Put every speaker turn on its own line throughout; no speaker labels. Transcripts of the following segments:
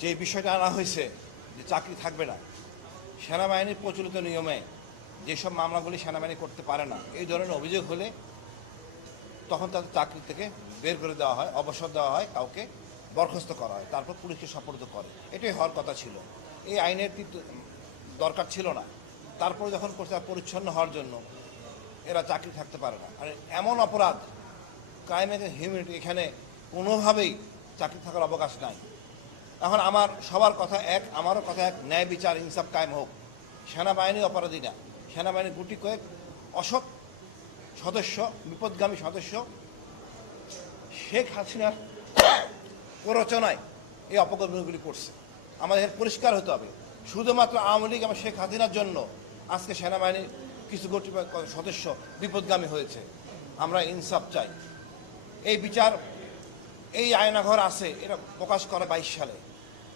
যে বিষয়টা আনা হয়েছে, যে চাকরি থাকবে না, সেনাবাহিনীর প্রচলিত নিয়মে যেসব মামলাগুলি সেনাবাহিনী করতে পারে না, এই ধরনের অভিযোগ হলে তখন তাদের চাকরি থেকে বের করে দেওয়া হয়, অবসর দেওয়া হয়, কাউকে বরখাস্ত করা হয়, তারপর পুলিশকে সাপোর্ট করে। এটাই হওয়ার কথা ছিল। এই আইনের দরকার ছিল না। তারপরে যখন পরিচ্ছন্ন হওয়ার জন্য এরা চাকরি থাকতে পারে না। আর এমন অপরাধ, ক্রাইম এগেন্স হিউম্যানিটি, এখানে কোনোভাবেই চাকরি থাকার অবকাশ নাই। এখন আমার সবার কথা এক, আমারও কথা এক, ন্যায় বিচার ইনসাফ কায়েম হোক। সেনাবাহিনী অপরাধী না। সেনাবাহিনীর গুটি কয়েক অসৎ সদস্য, বিপদগামী সদস্য, শেখ হাসিনার প্ররোচনায় এই অপকর্মগুলি করছে। আমাদের পরিষ্কার হতে হবে। শুধুমাত্র আওয়ামী লীগ এবং শেখ হাসিনার জন্য আজকে সেনাবাহিনীর কিছু গোটি সদস্য বিপদগামী হয়েছে। আমরা ইনসাফ চাই। এই বিচার, এই আয়নাঘর আছে, এটা প্রকাশ করে বাইশ সালে।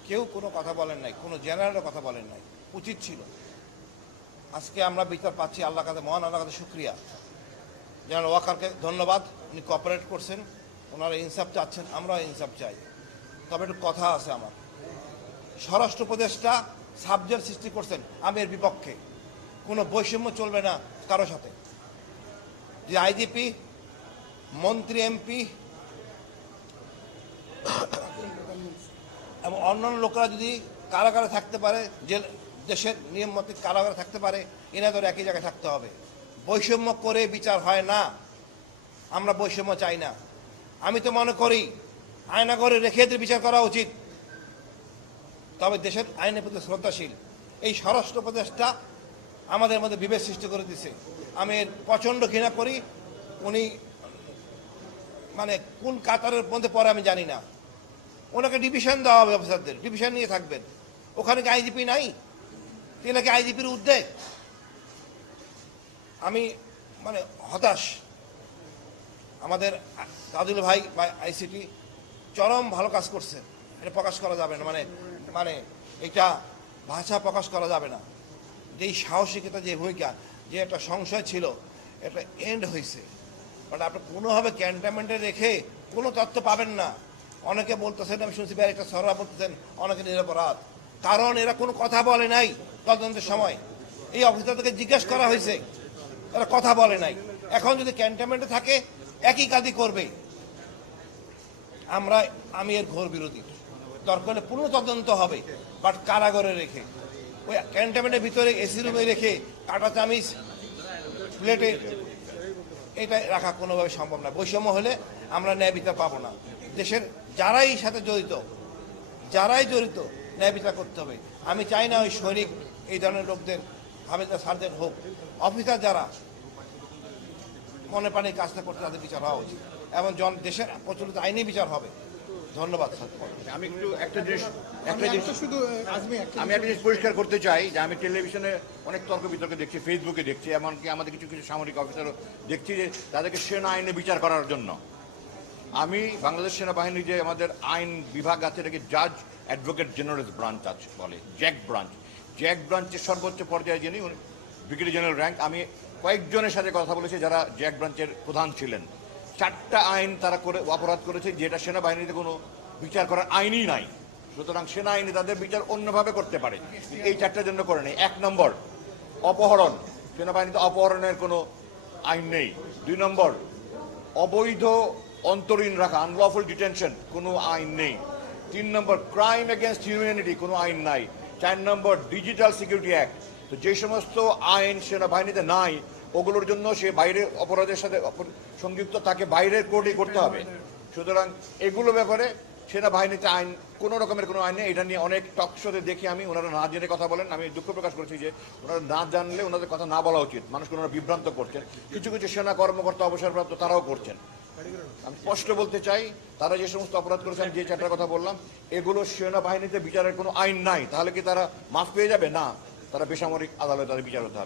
কেউ কোনো কথা বলেন নাই, কোনো জেনারেলও কথা বলেন নাই, উচিত ছিল। আজকে আমরা বিচার পাচ্ছি আল্লাহ কাছে, মহান আল্লাহ কাছে শুক্রিয়া। জেনারেল ওয়াকারকে ধন্যবাদ, উনি কোঅপারেট করছেন, ওনারা ইনসাফ চাচ্ছেন, আমরাও ইনসাফ চাই। তবে একটু কথা আছে আমার। স্বরাষ্ট্র উপদেষ্টা সাবজেক্ট সৃষ্টি করছেন আমি এর বিপক্ষে। কোনো বৈষম্য চলবে না কারও সাথে। যে আইজিপি, মন্ত্রী এমপি এবং অন্যান্য লোকরা যদি কারাগারে থাকতে পারে যে দেশের নিয়ম মতে কারাগারে থাকতে পারে এনাদের একই জায়গায় থাকতে হবে। বৈষম্য করে বিচার হয় না। আমরা বৈষম্য চাই না। আমি তো মনে করি, আয়নাগরে রেখে এদের বিচার করা উচিত। তবে দেশের আইনের প্রতি শ্রদ্ধাশীল। এই স্বরাষ্ট্র উপদেশটা আমাদের মধ্যে বিভেদ সৃষ্টি করে দিছে। আমি প্রচণ্ড ঘৃণা করি। উনি মানে কোন কাতারের মধ্যে পরে আমি জানি না। ওনাকে ডিভিশন দেওয়া হবে অফিসারদের। ডিভিশন নিয়ে থাকবেন। ওখানে কি আইজিপি নাই? তাহলে কি আইজিপির উদ্বেগ? আমি মানে হতাশ। আমাদের দাদুল ভাই বা আইসিটি চরম ভালো কাজ করছে। এটা প্রকাশ করা যাবে না। মানে মানে এটা ভাষা প্রকাশ করা যাবে না। যেই সাহসিকতা, যে ভূমিকা, যে একটা সংশয় ছিল, এটা এন্ড হয়েছে। বাট আপনি কোনোভাবে ক্যান্টনমেন্টে রেখে কোনো তথ্য পাবেন না। অনেকে বলতেছেন, আমি শুনছি একটা সররা বলতেছেন, অনেকে নিরপরাধ। কারণ এরা কোনো কথা বলে নাই তদন্তের সময়। এই অফিসারদেরকে জিজ্ঞেস করা হয়েছে, এরা কথা বলে নাই। এখন যদি ক্যান্টনমেন্টে থাকে, একই কাজই করবে। আমরা, আমি এর ঘোর বিরোধী। দরকার হলে পুনঃ তদন্ত হবে, বাট কারাগারে রেখে। ওই ক্যান্টনমেন্টের ভিতরে এসি রুমে রেখে কাটা চামিচ, প্লেটে এটা রাখা কোনোভাবে সম্ভব না। বৈষম্য হলে আমরা ন্যায় বিচার পাবো না। দেশের যারাই সাথে জড়িত যারাই জড়িত ন্যায় বিচার করতে হবে। আমি চাই না ওই সৈনিক এই ধরনের লোকদের হামেদা সার্জেন হোক। অফিসার যারা মনে পানি কাজটা করতে তাদের বিচার হওয়া উচিত। এবং জন দেশের প্রচলিত আইনি বিচার হবে। ধন্যবাদ স্যার।
আমি একটু একটা জিনিস একটা জিনিস
শুধু
আমি একটা জিনিস পরিষ্কার করতে চাই যে আমি টেলিভিশনে অনেক তর্ক বিতর্ক দেখছি ফেসবুকে দেখছি এমনকি আমাদের কিছু কিছু সামরিক অফিসারও দেখছি যে তাদেরকে সেনা আইনে বিচার করার জন্য। আমি বাংলাদেশ সেনাবাহিনী যে আমাদের আইন বিভাগ আছে, এটাকে জাজ অ্যাডভোকেট জেনারেল ব্রাঞ্চ আছে বলে জ্যাক ব্রাঞ্চ জ্যাক ব্রাঞ্চের সর্বোচ্চ পর্যায়ে যিনি ব্রিগেডিয়ার জেনারেল র্যাঙ্ক আমি কয়েকজনের সাথে কথা বলেছি যারা জ্যাক ব্রাঞ্চের প্রধান ছিলেন। চারটা আইন তারা করে, অপরাধ করেছে, যেটা সেনাবাহিনীতে কোনো বিচার করার আইনই নাই। সুতরাং সেনা আইনে তাদের বিচার অন্যভাবে করতে পারে। এই চারটার জন্য করে নেই। এক নম্বর, অপহরণ। সেনাবাহিনীতে অপহরণের কোনো আইন নেই। দুই নম্বর, অবৈধ অন্তরীণ রাখা আনলফুল ডিটেনশন কোনো আইন নেই। তিন নম্বর ক্রাইম এগেনস্ট হিউম্যানিটি কোনো আইন নাই। চার নম্বর ডিজিটাল সিকিউরিটি অ্যাক্ট তো যে সমস্ত আইন সেনাবাহিনীতে নাই, ওগুলোর জন্য সে বাইরের অপরাধের সাথে সংযুক্ত, তাকে বাইরের কোর্টে করতে হবে। সুতরাং এগুলো ব্যাপারে সেনাবাহিনীতে আইন, কোনো রকমের কোনো আইন নেই। এটা নিয়ে অনেক টক শোতে দেখি আমি, ওনারা না জেনে কথা বলেন। আমি দুঃখ প্রকাশ করছি যে ওনারা না জানলে ওনাদের কথা না বলা উচিত। মানুষকে ওনারা বিভ্রান্ত করছেন। কিছু কিছু সেনা কর্মকর্তা, অবসরপ্রাপ্ত তারাও করছেন। আমি স্পষ্ট বলতে চাই, তারা যে সমস্ত অপরাধ করেছেন যে চারটার কথা বললাম, এগুলো সেনাবাহিনীতে বিচারের কোনো আইন নাই। তাহলে কি তারা মাফ পেয়ে যাবে? না, তারা বেসামরিক আদালতে তাদের বিচার হতে হবে।